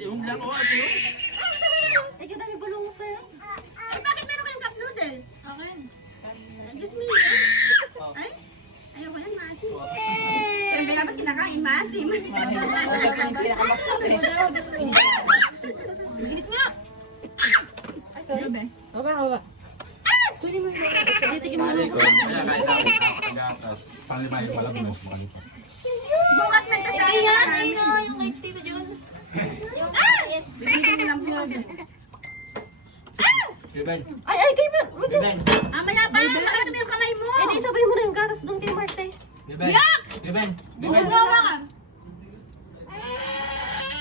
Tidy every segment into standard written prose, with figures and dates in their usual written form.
Yung lang o, ate. Ay, kadami balong sa'yo. Ay, bakit meron kayong cup noodles? Akin. Diyos me. Ay, ayaw ko yan, maasim. Pero may labas kinakain, maasim. Init nga. Ay, sorry, be. Oba. Kunin mo yung titigim mo Mali na. ko. Kaya kahit ako nakakagatas. Panglima yung malabnos. Malipas. Bukas nagtasabi yan. Ayun, yung white tea na dyan. Bibigyan mo lang bukas. Beben. Ay, kayo ba? Beben. Mamaya pa, makita mo yung kamay mo. Eh, di sabay mo na yung gatas doon kay Marte. Beben. Beben. Beben. ka.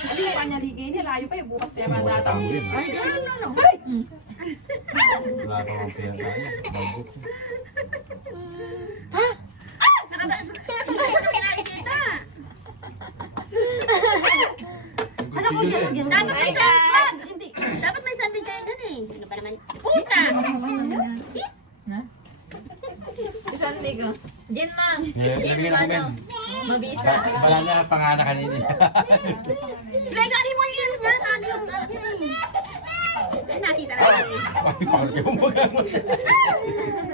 Hindi ko kanya ligay niya. Layo pa yung bukas niya mga data. Ay, gano'n na, no? Wala ka kong kaya tayo. Bago. Nakadaan sa kinain kita. Ano ko dyan? Dapat may sandwich. Hindi. Dapat may sandwich kayo dun eh. Ano ba naman? Puta! Sunday ko. Jen, ma'am. Nabigyan ako Ben. Mabisa. Wala na panganak kanina. Legani mo yun nga. Ano yung ano eh. Ay, nakita na lang eh. Ay, pangit yung mukha mo.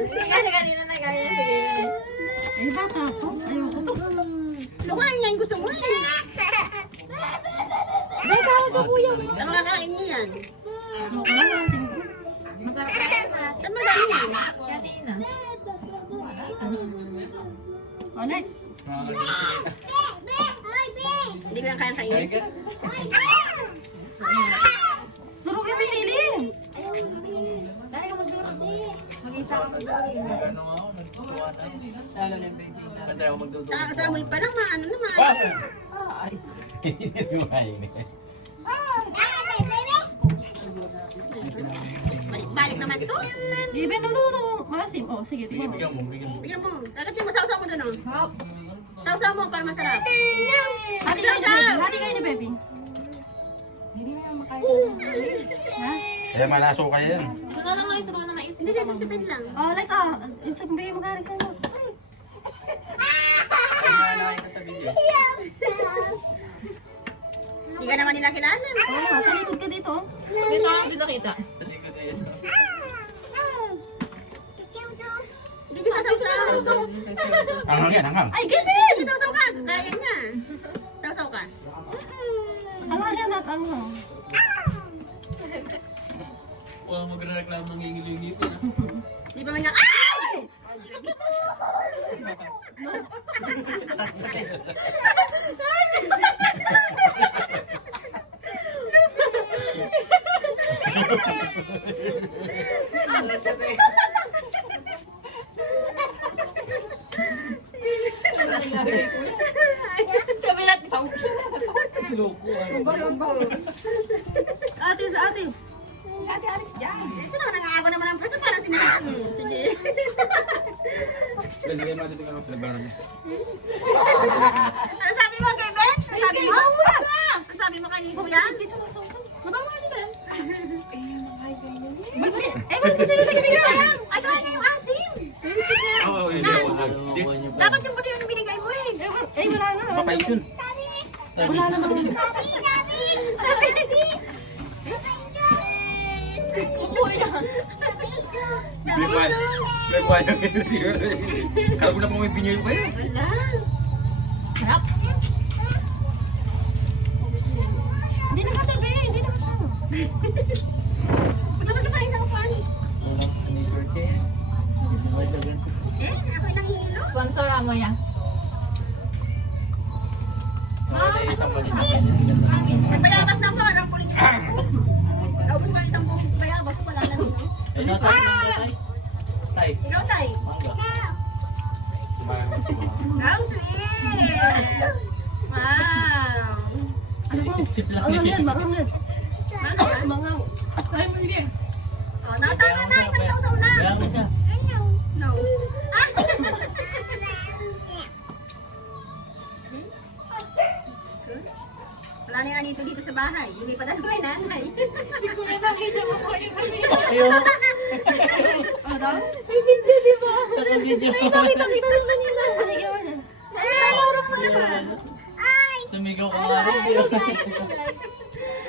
Kasi kanina na gaya. Sige. Eh, bata to. Ayoko to. Lumayan niya yung gusto mo eh. May tawag ka, kuya. Ano kakain niya yan? Ano ko lang mga singko. Masarap na yan, ha? Saan mo galing yan? Kanina. Oh, next. Hindi ko lang kayang kainin. Durog yung misilin. Dahil ka magduro. Mag-isa ka magduro. Sa amoy pa lang, maano naman. Balik naman ito. Ibe, no. Masim. Oh, sige, tingnan mo. Bigyan mo, bigyan mo. Bigyan mo. Lalagyan mo, sausaw mo doon oh. Sausaw mo para masarap. Hati kayo ni Baby. Hati kayo ni Baby. Hindi mo yan makain. Ha? Kaya malaso kaya yan. Ito na lang ito na mais. Hindi siya sipsipin lang. Oh, Lex, yung sabi mo makain sa'yo. Hindi ka naman nila kilala. Oh, sa likod ka dito. Dito ako dito kita. Hindi niya sasawsaw. Anghang yan, anghang. Ay, ganun! Sige, sausaw ka. Kaya niya. Sausaw ka. Ano yan at ano? Wala magre-reklamo ng ngingil-ngipin. Di ba man niya? Ay! Kami lahat pang. Loko ah. Ate, sa ate. Ito naman, nangaako naman ang person. Parang sinilip. Sige. Lalagyan natin ito ng pinabaran mo. Ano sabi mo kay Ben? Ano sabi mo? Ano sabi mo kay Kuya? Madama ka dito. Eh, ba't mo sa'yo nagbigay? Ay, kaya niya yung asim. Oo, yun. Dapat yung puti yung binigay mo eh. Eh, wala na. Papayos yun. Wala naman. May kuha. May kuha yung kala ko na po may binyoy pa yan. Wala. Sarap. Hindi na siya, be. Hindi na siya. Tapos na parang isang fan. Eh, ako yung nangihilo. Sponsor mo yan. Nagbayabas na ako, walang kulit. Naubos pa isang buong bayabas, wala na rin. Ikaw, Tay. How sweet! Wow! Sip-sip lang. Ang yan, bakang yan. Ano yan? Mga. Ay, mo hindi. Oh, tama na, isang sausaw na. Kaya mo siya. No. Ah! Wala na yung anito dito sa bahay. Hindi pa dalawa yung nanay. Ayaw. Ano daw? Hindi, di ba? Video. Nakita naman nila. Ano gawa niya? Ay, laro mo naman. Sumigaw ko nga rin.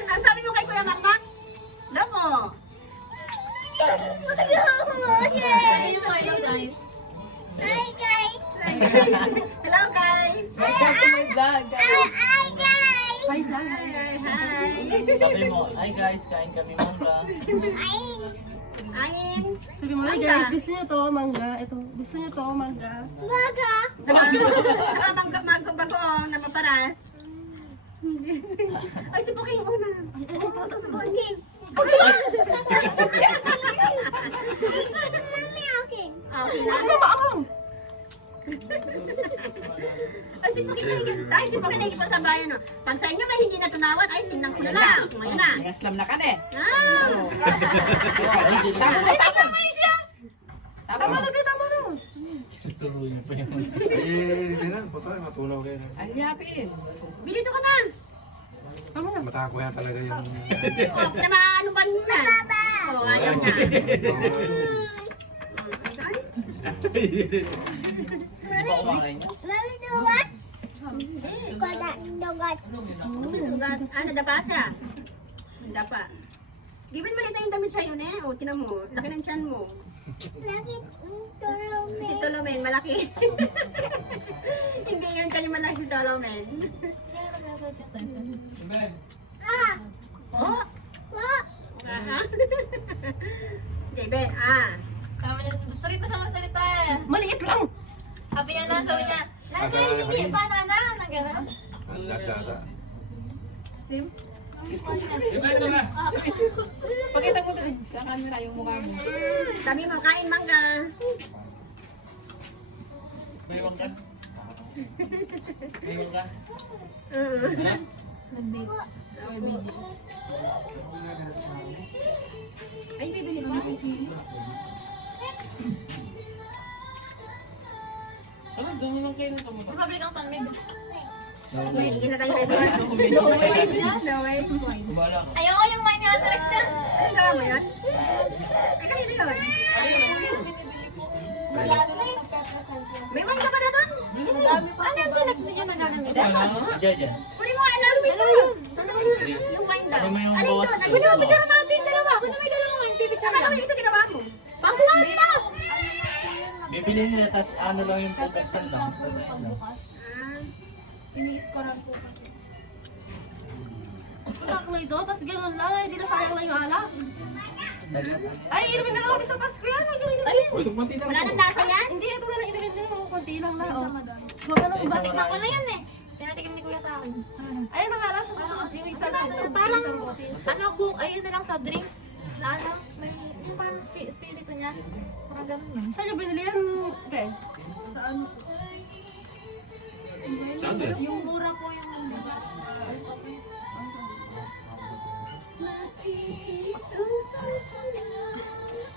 Ang sabi mo kay Kuya Makmak? Loko. Ano yung mga ito, guys? Hello guys. Welcome to my vlog, guys. Hi, hi. Sabi mo, hi guys, kain kami mangga. Ayin. Sabi mo, "Hey, guys, gusto niyo to, mangga? Ito, gusto niyo to, mangga?" Saka bagong na maparas. Ay, si Puking una. Ay, susubukan King. Okay na. Ay, si Puking na Ay, si Puking na sa bayan. No? Pag sa inyo may hindi na tunawan, ay, tingnan ko na lang. Ngayon na. Nag-slam na ka na eh. Ah! Ay, tama mo siya. Tama na, tama na. Tuloy niyo pa yun. Hindi na, patay, matunaw kayo. Ang yapi eh. Bilito ka na. Tama na. Matako yan talaga yung... Oh, na maano pa niya. Oh, ayaw niya. Di ba kumakain niya? Sugat. Ah, nadapa siya. Nadapa. Given mo nito yung damit sa'yo, ne? O, tinan mo. Laki ng tiyan mo. Si Tolomen, malaki. Hindi yun kanya malaki si Tolomen. Oh! Ah? Bebe, ah. Tama niya. Gusto rito siya magsalita eh. Maliit lang. Sabi niya noon, sabi niya, nandiyan yung hindi banana. Nang gano'n. Lagdada. Pakita mo doon. Sa camera yung mukha mo. Sabi mo, kain mangga. May mangga? May mangga? Ay, bibili pa ako sili. Ano, dami lang kayo ng tamo. Pabili kang sunmid. Hingin na tayo red wine. No way dyan. No way. Kumala ka. Ayoko yung wine ni Alex dyan. Ano sawa mo yun? Ay, kanino yun? Magano lang nagka-present yan. May wine ka pa na doon? Madami pa. Ano yung Alex niya mananamid? Diyan. Kunin mo nga alam, Misa. Yung wine daw. Ano may mga Alin bawas doon? eh? Kunin mo, picture natin. Dalawa. Kung na may dalawang wine, pipicture Saka lang. yung isa ginawa mo. Pangkuhan na! Bibili nila, tas ano lang yung pagkaksan lang. Pagbukas. Ah, iniis ko lang po kasi. Patak na ito, tapos gano'n lang. Hindi na sayang lang yung alak. Ay, inumin na lang ako sa Pasko yan. Ay, Wala nang lasa yan? Hindi, ito na lang inumin din ako. Konti lang na. isa Oh. madami. Huwag ka na Isa batik na. Ako na yan eh. Tinatikim ni Kuya sa akin. Ayun na nga lang sa susunod yung isa sa Parang, ano, ayun na lang sa drinks. Na ano, may, yung parang spirito niya. Parang ganun lang. Saan yung binili yan? Okay. Saan? Saan yan? Yung mura po yung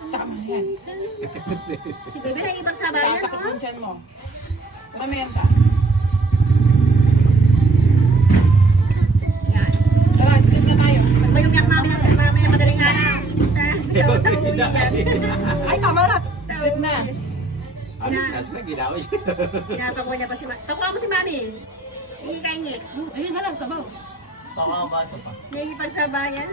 Tama yan. Si Bebe na ibang sabayan, Sasakot no? yung tiyan mo. Maramihan ka. Yan. Tara, skip na tayo. Pag may umiyak mamaya madaling araw. Tawag yan. Ay, tama na. Skip na. Pinapakuha niya pa si Mami. Pakuha mo si Mami. Hindi kayo niya. Ayun na lang, sabaw. Baka basa pa. Hindi pang sabayan.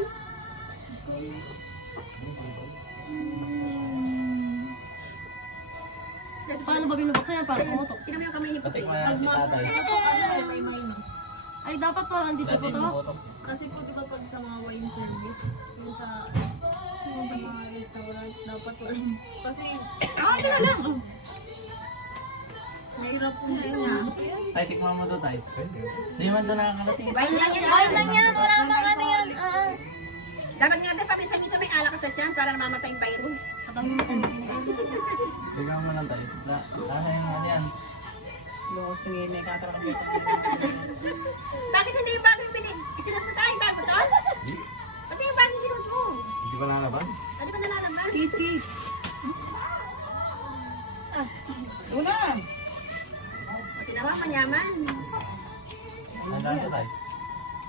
Paano ba binubuksan yan? Para pumutok. Tignan mo yung kamay ni Puti. Patik mo na si tatay. may minus. Ay, dapat pa. Andito po Dati to. naboto. Kasi po diba pag sa mga wine service, yung sa mga restaurant, dapat wala. Kasi, ito na lang. Mahirap po rin na. Tay, tikman mo to, tay. Hindi man ito nakakarating. Wine lang yan. Wine lang yan, wala nang ano yan. Dapat nga tayo paminsan-minsan may alak sa tiyan para namamatay yung virus. Tignan mo lang, tay. Nasa yung ano yan. Lukos ng may katarang dito. Bakit hindi yung bago yung isinot mo tayo? Bago to? Pati yung bago yung sinot mo. Hindi ba nalaban? Ano ba nalalaman? Titi. Una. Pati naman, manyaman. Nandaan siya, tay.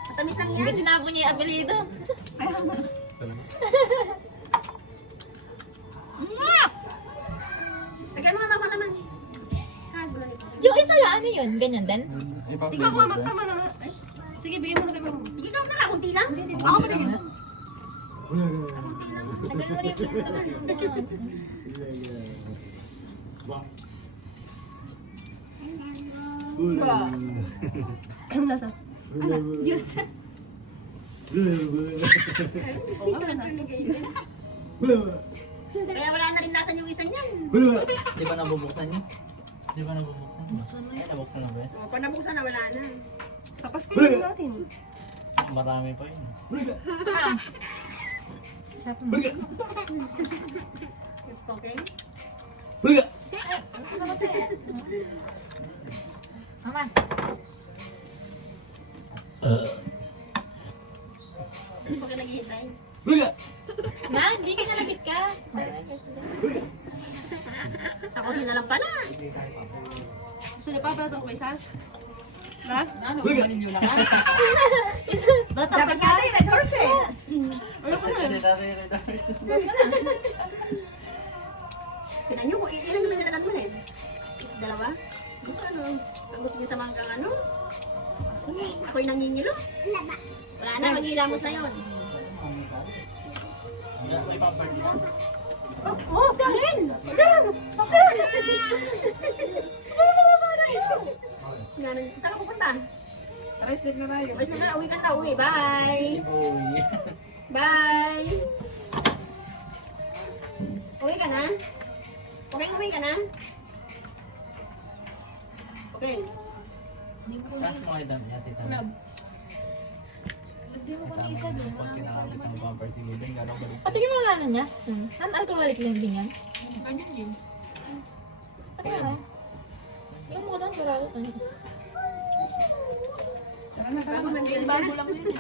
Matamis lang yan. Tinabo niya yung apelido. Lagyan mo nga mama naman. Ha, gulo nito. Yung isa, ano yun? Ganyan din? Ikaw, mamak, tama na. Ay, Ba? Ano nasa? Diyos. Kaya wala na rin lasan yung isa niyan. Di ba nabubuksan niya? Di ba nabubuksan? Eh, nabuksan na ba yan? O, pag nabuksan na, wala na. Tapos kainin natin. Marami pa yun. Okay? Aman. Hindi pa ka naghihintay. Ma, hindi ka nalapit ka. Ako din na lang pala. Gusto niyo pa para itong isa? Ha? Ano? Kumanin niyo lang ha? Bata pa Dapat sa atin, red horse eh. Ano ko na? Kasi dati rin Tinan niyo kung ilan yung nilagatan mo eh. Is dalawa? Ano? Ang gusto niyo sa manggang ano? Ako'y nangingilo. Wala na, mag-ilamos na yun. May pampers dito. Oh, Karin! Saan ka pupunta? Tara, sleep na tayo. Uwi na, uwi ka na, uwi. Bye! Uy. Bye! Uwi ka na? Okay, uwi ka na? Okay. Tapos mga idam niya, tita. Hindi mo ko na isa doon. Tapos kinakabit ang pampers si Liden. Gano'ng balik. Pati yung mga ano niya? Ang alcoholic lang din yan? Ganyan din. Pati ano? Yung mga doon, sigurado. Bago nandiyan ba? Bago lang yun.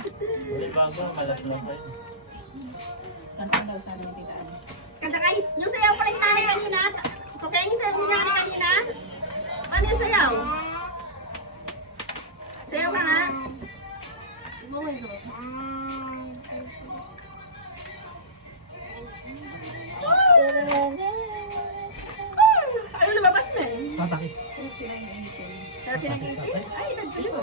Ulit bago, malas lang tayo. Kanta kay, yung sayaw ko lang nanay kanina. Okay, yung sayaw ni nanay kanina. Ano yung sayaw? Sayaw ka nga. Ayaw lumabas na eh. Matakit. Pero pinag-itin. Ay, nagpili ba?